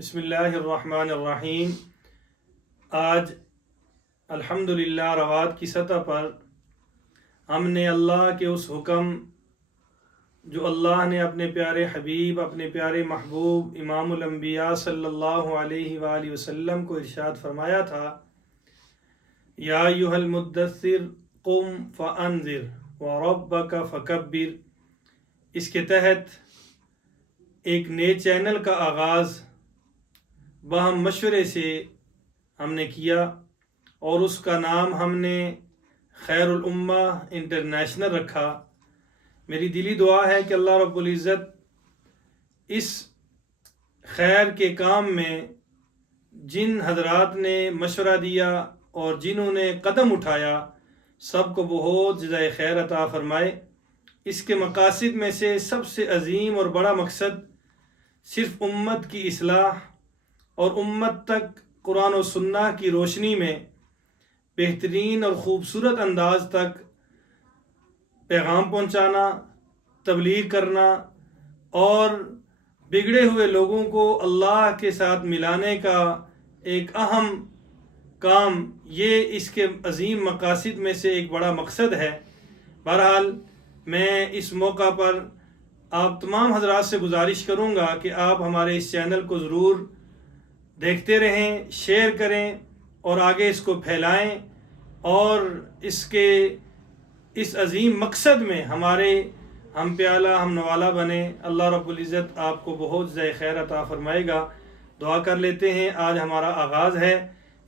بسم اللہ الرحمن الرحیم۔ آج الحمدللہ روات کی سطح پر ہم نے اللہ کے اس حکم جو اللہ نے اپنے پیارے حبیب، اپنے پیارے محبوب امام الانبیاء صلی اللہ علیہ وآلہ وسلم کو ارشاد فرمایا تھا، یا ایھا المدثر قم فانذر وربک فکبر، اس کے تحت ایک نئے چینل کا آغاز باہم مشورے سے ہم نے کیا اور اس کا نام ہم نے خیر الامہ انٹرنیشنل رکھا۔ میری دلی دعا ہے کہ اللہ رب العزت اس خیر کے کام میں جن حضرات نے مشورہ دیا اور جنہوں نے قدم اٹھایا سب کو بہت جزائے خیر عطا فرمائے۔ اس کے مقاصد میں سے سب سے عظیم اور بڑا مقصد صرف امت کی اصلاح اور امت تک قرآن و سنہ کی روشنی میں بہترین اور خوبصورت انداز تک پیغام پہنچانا، تبلیغ کرنا اور بگڑے ہوئے لوگوں کو اللہ کے ساتھ ملانے کا ایک اہم کام، یہ اس کے عظیم مقاصد میں سے ایک بڑا مقصد ہے۔ بہرحال میں اس موقع پر آپ تمام حضرات سے گزارش کروں گا کہ آپ ہمارے اس چینل کو ضرور دیکھتے رہیں، شیئر کریں اور آگے اس کو پھیلائیں اور اس عظیم مقصد میں ہم پیالہ ہم نوالہ بنیں۔ اللہ رب العزت آپ کو بہت جزائے خیر عطا فرمائے گا۔ دعا کر لیتے ہیں۔ آج ہمارا آغاز ہے،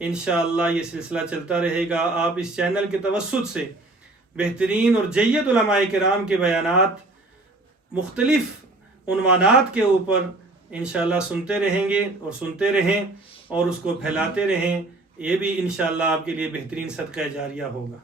انشاءاللہ یہ سلسلہ چلتا رہے گا۔ آپ اس چینل کے توسط سے بہترین اور جید علماء کرام کے بیانات مختلف عنوانات کے اوپر انشاءاللہ سنتے رہیں گے اور سنتے رہیں اور اس کو پھیلاتے رہیں۔ یہ بھی انشاءاللہ آپ کے لیے بہترین صدقہ جاریہ ہوگا۔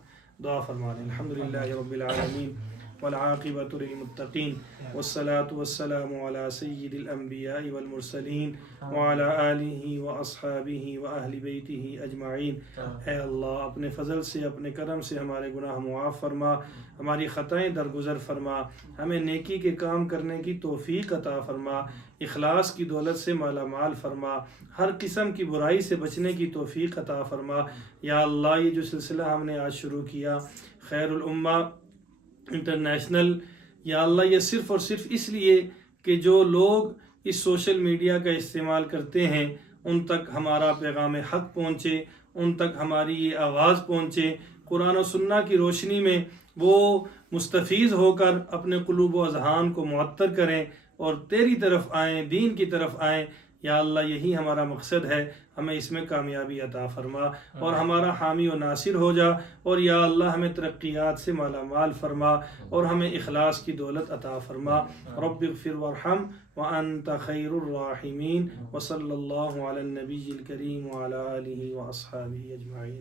دعا فرما لیں۔ الحمدللہ رب العالمین والعاقبۃ للمتقین والصلاة والسلام علی سید الانبیاء والمرسلین وعلی آلہ واصحابہ واہل بیتہ اجمعین۔ اے اللہ اپنے فضل سے، اپنے کرم سے ہمارے گناہ معاف فرما، ہماری خطائیں درگزر فرما، ہمیں نیکی کے کام کرنے کی توفیق عطا فرما، اخلاص کی دولت سے مالا مال فرما، ہر قسم کی برائی سے بچنے کی توفیق عطا فرما۔ یا اللہ یہ جو سلسلہ ہم نے آج شروع کیا خیر الامہ انٹرنیشنل، یا اللہ یہ صرف اور صرف اس لیے کہ جو لوگ اس سوشل میڈیا کا استعمال کرتے ہیں ان تک ہمارا پیغام حق پہنچے، ان تک ہماری یہ آواز پہنچے، قرآن و سنہ کی روشنی میں وہ مستفیض ہو کر اپنے قلوب و اذہان کو معطر کریں اور تیری طرف آئیں، دین کی طرف آئیں۔ یا اللہ یہی ہمارا مقصد ہے، ہمیں اس میں کامیابی عطا فرما اور ہمارا حامی و ناصر ہو جا، اور یا اللہ ہمیں ترقیات سے مالا مال فرما اور ہمیں اخلاص کی دولت عطا فرما۔ رب اغفر وارحم وانت خیر الراحمین، وصلی اللہ علی النبی الکریم وعلی آلہ واصحابہ اجمعین۔